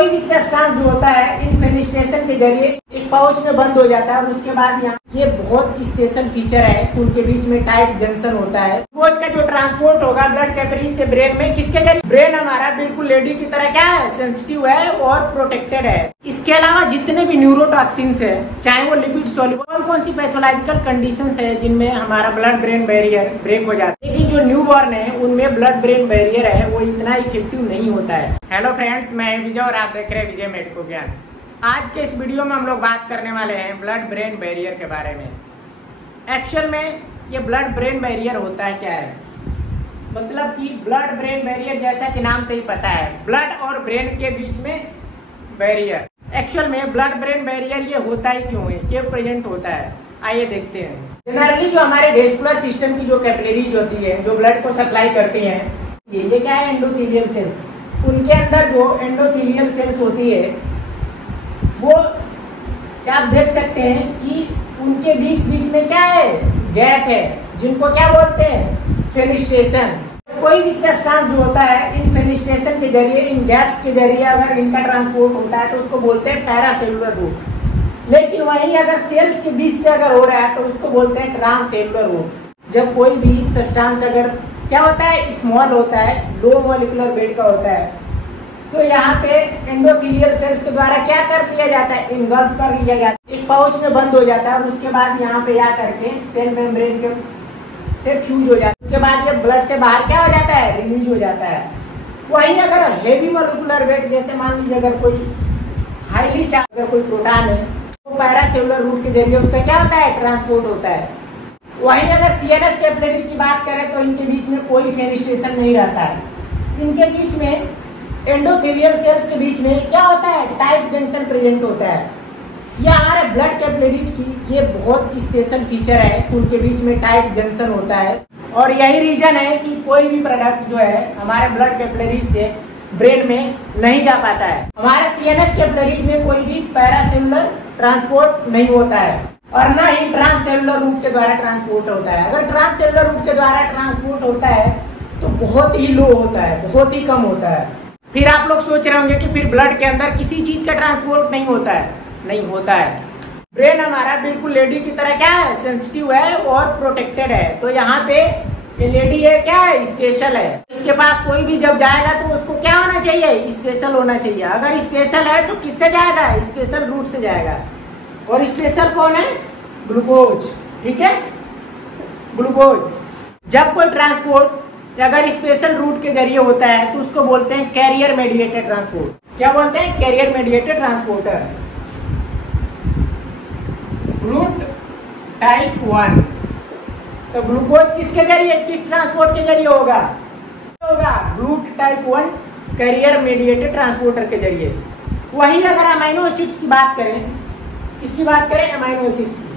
कोई भी सब्सटेंस जो होता है इन फेनिस्ट्रेशन के जरिए एक पाउच में बंद हो जाता है और उसके बाद यहाँ ये बहुत स्पेशल फीचर है कि उनके बीच में टाइट जंक्शन होता है। ग्लूकोज का जो ट्रांसपोर्ट होगा ब्लड कैपिलरी से ब्रेन में, किसके जरिए? ब्रेन हमारा बिल्कुल लेडी की तरह क्या है, सेंसिटिव है और प्रोटेक्टेड है। इसके अलावा जितने भी न्यूरोटॉक्सिन्स है, चाहे वो लिपिड सॉल्युबल, कौन सी पैथोलॉजिकल कंडीशंस है जिनमें हमारा ब्लड ब्रेन बैरियर ब्रेक हो जाता है, लेकिन जो न्यूबॉर्न है उनमें ब्लड ब्रेन बैरियर है वो इतना इफेक्टिव नहीं होता है। हेलो फ्रेंड्स, मैं विजय और आप देख रहे हैं विजय मेडिको ज्ञान। आज के इस वीडियो में हम लोग बात करने वाले हैं ब्लड ब्रेन बैरियर के बारे में। एक्चुअल में ये ब्लड ब्रेन बैरियर होता है क्या है, मतलब कि ब्लड ब्रेन बैरियर जैसा कि नाम से ही पता है, ब्लड और ब्रेन के बीच में बैरियर। एक्चुअल में ब्लड ब्रेन बैरियर ये होता ही क्यों है, क्यों प्रेजेंट होता है, आइए देखते हैं। जनरली जो हमारे वेस्कुलर सिस्टम की जो कैपिलरीज होती है जो ब्लड को सप्लाई करती हैं, ये क्या है, एंडोथेलियल सेल्स। उनके अंदर जो एंडोथेलियल सेल्स होती है वो आप देख सकते हैं कि उनके बीच बीच में क्या है, गैप है, जिनको क्या बोलते हैं, फेनिस्ट्रेशन। कोई भी सब्सटेंस जो होता है इन फेनिस्ट्रेशन के जरिए, इन गैप्स के जरिए अगर इनका ट्रांसपोर्ट होता है तो उसको बोलते हैं पैरासेलुलर रूट। लेकिन वहीं अगर सेल्स के बीच से अगर हो रहा है तो उसको बोलते हैं ट्रांससेलुलर रूट। जब कोई भी सब्सटेंस अगर क्या होता है, स्मॉल होता है, लो मॉलिक्यूलर वेट का होता है, तो यहाँ पे एंडोथेलियल सेल्स के द्वारा क्या कर लिया जाता है, इनगल्फ कर लिया जाता है, एक पाउच में बंद हो जाता है और उसके बाद यहाँ पे आ करके सेल मेम्ब्रेन के से फ्यूज हो जाता है। उसके बाद ये ब्लड से बाहर क्या हो जाता है, रिलीज हो जाता है। वहीं अगर हेवी मॉलिक्यूलर वेट, जैसे मान लीजिए अगर कोई हाईली चार्ज अगर कोई प्रोटॉन है तो पैरासेलुलर रूट के जरिए उसका क्या होता है, ट्रांसपोर्ट होता है। वहीं अगर सीएनएस कैपिलरीज की बात करें तो इनके बीच में कोई फेनिस्ट्रेशन नहीं रहता है। इनके बीच में एंडोथेलियल सेल्स के बीच में क्या होता है, टाइट जंक्शन प्रेजेंट होता है। यह हमारे ब्लड कैपिलरीज की ये बहुत स्पेशल फीचर है कि उनके बीच में टाइट जंक्शन होता है और यही रीजन है कि कोई भी प्रोडक्ट जो है हमारे ब्लड कैपिलरीज से ब्रेन में नहीं जा पाता है। हमारे सीएनएस कैपिलरीज में कोई भी पैरासेलुलर ट्रांसपोर्ट नहीं होता है और न ही ट्रांससेलुलर रूट के द्वारा ट्रांसपोर्ट होता है। अगर ट्रांससेलुलर रूट के द्वारा ट्रांसपोर्ट होता है तो बहुत ही लो होता है, बहुत ही कम होता है। फिर आप लोग सोच रहे होंगे कि फिर ब्लड के अंदर किसी चीज का ट्रांसपोर्ट नहीं होता है, नहीं होता है। ब्रेन हमारा बिल्कुल लेडी की तरह क्या है, सेंसिटिव है और प्रोटेक्टेड है। तो यहाँ पे ये लेडी है क्या है, स्पेशल है। इसके पास कोई भी जब जाएगा तो उसको क्या होना चाहिए, स्पेशल होना चाहिए। अगर स्पेशल है तो किससे जाएगा, स्पेशल रूट से जाएगा। और स्पेशल कौन है, ग्लूकोज, ठीक है, ग्लूकोज। जब कोई ट्रांसपोर्ट अगर स्पेशल रूट के जरिए होता है तो उसको बोलते हैं कैरियर मेडिएटेड ट्रांसपोर्ट। क्या बोलते हैं, carrier mediated transporter. Route type 1। तो ग्लूकोज किसके जरिए, किस ट्रांसपोर्ट के जरिए होगा, route type 1 carrier mediated transporter के जरिए। वही अगर अमाइनो एसिड्स की बात करें, इसकी बात करें अमाइनो एसिड्स की,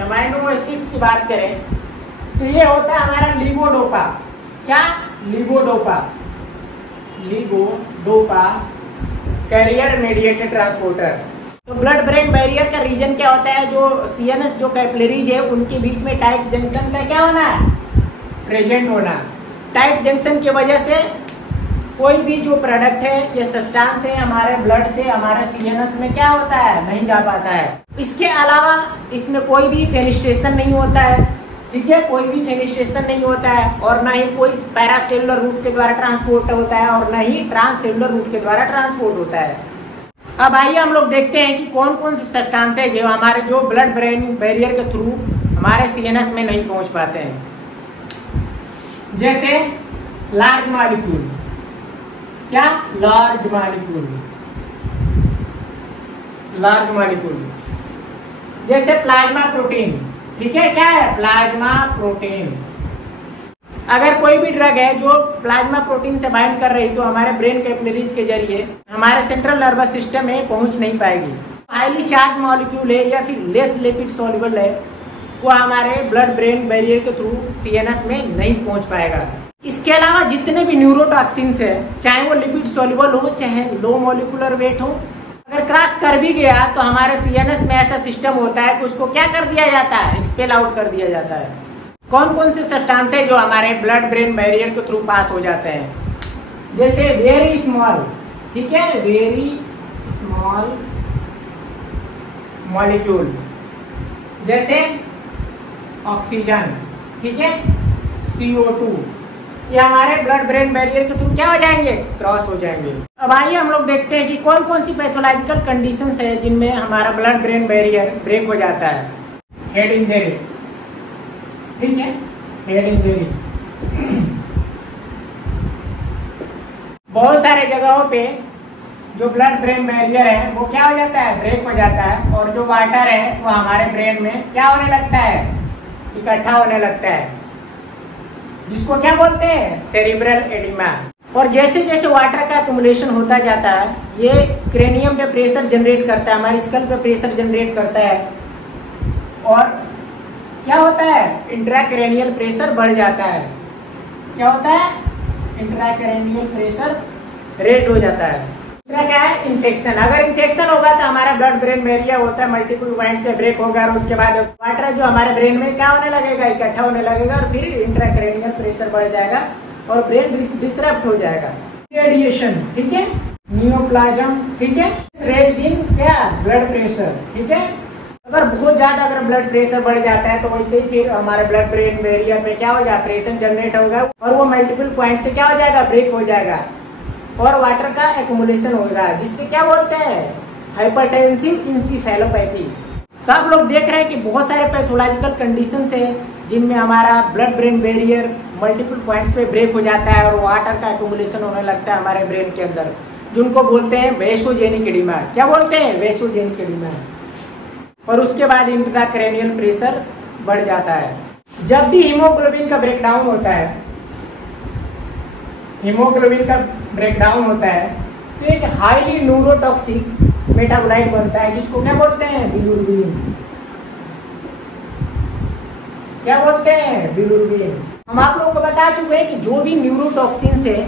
अमाइनो एसिड्स की बात करें तो ये होता है हमारा लीवोडोपा। क्या, लीवोडोपा कैरियर मेडिएटेड ट्रांसपोर्टर। तो ब्लड ब्रेन बैरियर का रीजन क्या होता है, जो सीएनएस जो कैपिलरीज है उनके बीच में टाइट जंक्शन का क्या होना है, प्रेजेंट होना। टाइट जंक्शन की वजह से कोई भी जो प्रोडक्ट है या सब्सटेंस है हमारे ब्लड से हमारे सीएनएस में क्या होता है, नहीं जा पाता है। इसके अलावा इसमें कोई भी फेनिस्ट्रेशन नहीं होता है, ठीक है, कोई भी फेनिस्ट्रेशन नहीं होता है और न ही कोई पैरासेलुलर रूट के द्वारा ट्रांसपोर्ट होता है और न ही ट्रांससेलुलर रूट के द्वारा ट्रांसपोर्ट होता है। अब आइए हम लोग देखते हैं कि कौन कौन से सब्सटेंस है जो हमारे जो ब्लड ब्रेन बैरियर के थ्रू हमारे सीएनएस में नहीं पहुंच पाते हैं। जैसे लार्ज मॉलिक्यूल, क्या, लार्ज मॉलिक्यूल, जैसे प्लाज्मा प्रोटीन, ठीक है, क्या है, प्लाज्मा प्रोटीन। अगर कोई भी ड्रग है जो प्लाज्मा प्रोटीन से बाइंड कर रही तो हमारे ब्रेन कैपिलरीज के जरिए हमारे सेंट्रल नर्वस सिस्टम में पहुंच नहीं पाएगी। हाईली चार्ज मॉलिक्यूल है या फिर लेस लिपिड सॉल्युबल है, वो हमारे ब्लड ब्रेन बैरियर के थ्रू सीएनएस में नहीं पहुंच पाएगा। इसके अलावा जितने भी न्यूरोटॉक्सिन्स है, चाहे वो लिपिड सॉल्युबल हो चाहे लो मॉलिक्यूलर वेट हो, अगर क्रॉस कर भी गया तो हमारे सीएनएस में ऐसा सिस्टम होता है कि उसको क्या कर दिया जाता है, एक्सपेल आउट कर दिया जाता है। कौन कौन से सब्सटेंस है जो हमारे ब्लड ब्रेन बैरियर के थ्रू पास हो जाते हैं, जैसे वेरी स्मॉल, ठीक है, वेरी स्मॉल मॉलिक्यूल, जैसे ऑक्सीजन, ठीक है, CO2, ये हमारे ब्लड ब्रेन बैरियर के थ्रू क्या हो जाएंगे, क्रॉस हो जाएंगे। अब आइए हम लोग देखते हैं कि कौन कौन सी पैथोलॉजिकल कंडीशंस है जिनमें हमारा ब्लड ब्रेन बैरियर ब्रेक हो जाता है। हेड इंजरी, ठीक है, हेड इंजरी, बहुत सारे जगहों पे जो ब्लड ब्रेन बैरियर है वो क्या हो जाता है, ब्रेक हो जाता है, और जो वाटर है वो हमारे ब्रेन में क्या होने लगता है, इकट्ठा होने लगता है, जिसको क्या बोलते हैं, सेरिब्रल एडिमा। और जैसे जैसे वाटर का एक्युमुलेशन होता जाता है ये क्रेनियम पे प्रेशर जनरेट करता है, हमारी स्कल पे प्रेशर जनरेट करता है, और क्या होता है, इंट्राक्रेनियल प्रेशर बढ़ जाता है। क्या होता है, इंट्राक्रेनियल प्रेशर रेज हो जाता है। दूसरा क्या है, इन्फेक्शन। अगर इन्फेक्शन होगा तो हमारा ब्लड ब्रेन बैरियर होता है मल्टीपल पॉइंट से ब्रेक होगा, और उसके बाद वाटर जो हमारे ब्रेन में क्या होने लगेगा, इकट्ठा होने लगेगा, और फिर इंट्राक्रेनियल प्रेशर बढ़ जाएगा और ब्रेन डिसरप्ट हो जाएगा। रेडिएशन, ठीक है, नियोप्लाज्म, ठीक है, रेज्ड इन क्या, ब्लड प्रेशर, ठीक है। अगर बहुत ज्यादा अगर ब्लड प्रेशर बढ़ जाता है तो वैसे ही फिर हमारे ब्लड ब्रेन बैरियर में क्या हो जाएगा, प्रेशर जनरेट होगा, और वो मल्टीपल पॉइंट से क्या हो जाएगा, ब्रेक हो जाएगा, और वाटर का एक्युमुलेशन होगा, जिससे क्या बोलते हैं, हाइपरटेंसिव इंसेफेलोपैथी। तो आप लोग देख रहे हैं कि बहुत सारे पैथोलॉजिकल कंडीशंस है जिनमें हमारा blood brain barrier multiple points पे ब्रेक हो जाता है और वाटर का एक्युमुलेशन होने लगता है हमारे ब्रेन के अंदर, जिनको बोलते हैं वैसोजेनिक एडिमा। क्या बोलते हैं, वैसोजेनिक एडिमा। और उसके बाद इंट्राक्रेनियल प्रेशर बढ़ जाता है। जब भी हीमोग्लोबिन का ब्रेकडाउन होता है, हीमोग्लोबिन का ब्रेकडाउन होता है तो एक हाईली न्यूरोटॉक्सिक मेटाबोलाइट बनता है, जिसको क्या बोलते हैं, बिलिरुबिन। क्या बोलते हैं, बिलिरुबिन। हम आप लोगों को बता चुके हैं कि जो भी न्यूरोटॉक्सिन्स है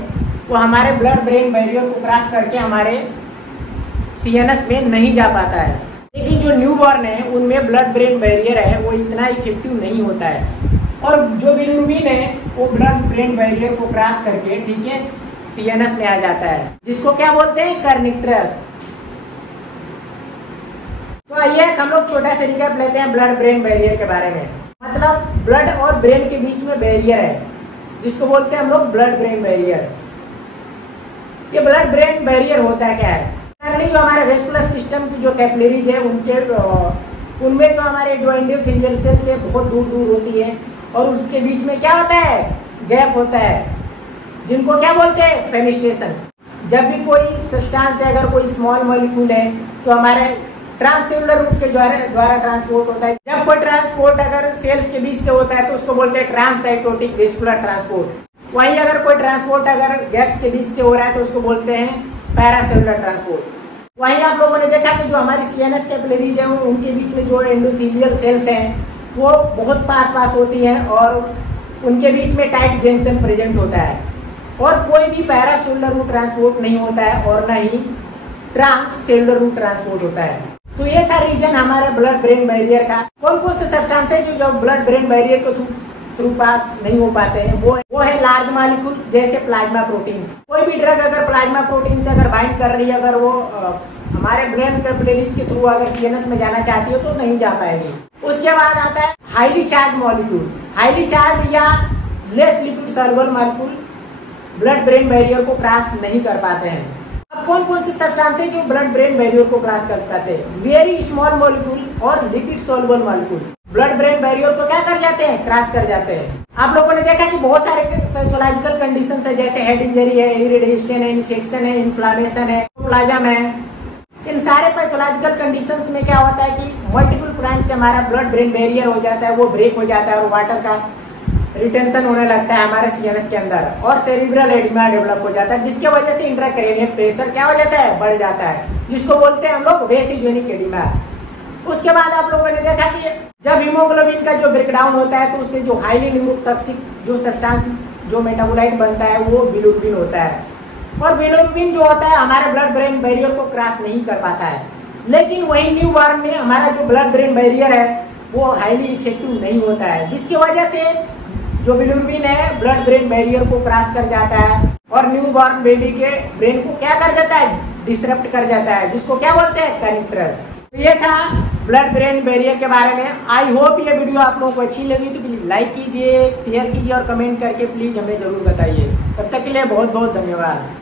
वो हमारे ब्लड ब्रेन बैरियर को क्रॉस करके हमारे CNS में नहीं जा पाता है, लेकिन जो न्यूबॉर्न है उनमें ब्लड ब्रेन बैरियर है वो इतना इफेक्टिव नहीं होता है, और जो बिलिरुबिन है वो ब्लड ब्रेन बैरियर को क्रॉस करके, ठीक है, CNS में आ जाता है, जिसको क्या बोलते हैं, कर्निट्रस। तो आइए हम लोग छोटा सा रिकैप लेते हैं ब्लड ब्रेन बैरियर के बारे में। मतलब ब्लड और ब्रेन के बीच में बैरियर है जिसको बोलते हैं हम लोग ब्लड ब्रेन बैरियर। ये ब्लड ब्रेन बैरियर होता है क्या है, जो हमारे वेस्कुलर सिस्टम की जो कैपिलरीज है उनमें जो हमारे जो एंडोथेलियल सेल्स है बहुत दूर दूर होती है, और उसके बीच में क्या होता है, गैप होता है, जिनको क्या बोलते हैं, फेनिस्ट्रेशन। जब भी कोई सब्सटेंस है, अगर कोई स्मॉल मॉलिक्यूल है तो हमारे ट्रांससेलुलर रूट के द्वारा ट्रांसपोर्ट होता है। जब कोई ट्रांसपोर्ट अगर सेल्स के बीच से होता है तो उसको बोलते हैं ट्रांससाइटोटिक वेस्कुलर ट्रांसपोर्ट। वहीं अगर कोई ट्रांसपोर्ट अगर गैप्स के बीच से हो रहा है तो उसको बोलते हैं पैरासेलुलर ट्रांसपोर्ट। वहीं आप लोगों ने देखा कि जो हमारी CNS कैपिलरीज है उनके बीच में जो एंडोथेलियल सेल्स हैं वो बहुत पास होती हैं, और उनके बीच में टाइट जंक्शन प्रेजेंट होता है, और कोई भी पैरासेलुलर रूट ट्रांसपोर्ट नहीं होता है, और न ही ट्रांससेलुलर रूट ट्रांसपोर्ट होता है। तो ये था रीजन हमारे ब्लड ब्रेन बैरियर का। कौन कौन से सब्सटेंस है जो ब्लड ब्रेन बैरियर को थ्रू पास नहीं हो पाते हैं, वो है लार्ज मॉलिक्यूल्स जैसे प्लाज्मा प्रोटीन। कोई भी ड्रग अगर प्लाज्मा प्रोटीन से अगर बाइंड कर रही है, अगर वो हमारे ब्रेन कैपिलरीज के थ्रू अगर CNS में जाना चाहती हो तो नहीं जा पाएगी। उसके बाद आता है highly charge molecule. Highly charge या less lipid soluble molecule blood brain barrier को क्रॉस नहीं कर पाते हैं। अब कौन कौन से सब्सटेंस है जो ब्लड ब्रेन बैरियर को क्रॉस कर पाते हैं, वेरी स्मॉल मॉलिक्यूल और lipid soluble molecule blood brain barrier को क्या कर जाते हैं, क्रॉस कर जाते हैं। आप लोगों ने देखा कि बहुत सारे पैथोलॉजिकल कंडीशंस है, जैसे हेड इंजरी है, इरिटेशन है, इन्फेक्शन है, इन्फ्लामेशन है, प्लाज्मा है। इन सारे पैथोलॉजिकल कंडीशंस में क्या होता है कि मल्टीपल पॉइंट से हमारा ब्लड ब्रेन बैरियर हो जाता है, वो ब्रेक हो जाता है, और वाटर का रिटेंशन होने लगता है हमारे CNS के अंदर, और सेरिब्रल एडिमा डेवलप हो जाता है, जिसके वजह से इंट्राक्रेनियल प्रेशर क्या हो जाता है, बढ़ जाता है, जिसको बोलते हैं हम लोग वैसोजेनिक एडिमा। उसके बाद आप लोगों ने देखा कि जब हीमोग्लोबिन का जो ब्रेकडाउन होता है तो उससे जो हाईली न्यूरोटॉक्सिक जो सब्सटेंस जो मेटाबोलाइट बनता है वो बिलिरुबिन होता है, और बिलिरुबिन जो होता है हमारे ब्लड ब्रेन बैरियर को क्रॉस नहीं कर पाता है। लेकिन वही न्यूबॉर्न में हमारा जो ब्लड ब्रेन बैरियर है वो हाईली इफेक्टिव नहीं होता है, जिसकी वजह से जो बिलिरुबिन है ब्लड ब्रेन बैरियर को क्रॉस कर जाता है, और न्यू बॉर्न बेबी के ब्रेन को क्या कर जाता है, डिसरप्ट कर जाता है, जिसको क्या बोलते हैं, कनेक्टर्स। ये था ब्लड ब्रेन बैरियर के बारे में। आई होप ये वीडियो आप लोगों को अच्छी लगी तो प्लीज लाइक कीजिए, शेयर कीजिए और कमेंट करके प्लीज हमें जरूर बताइए। तब तक के लिए बहुत बहुत धन्यवाद।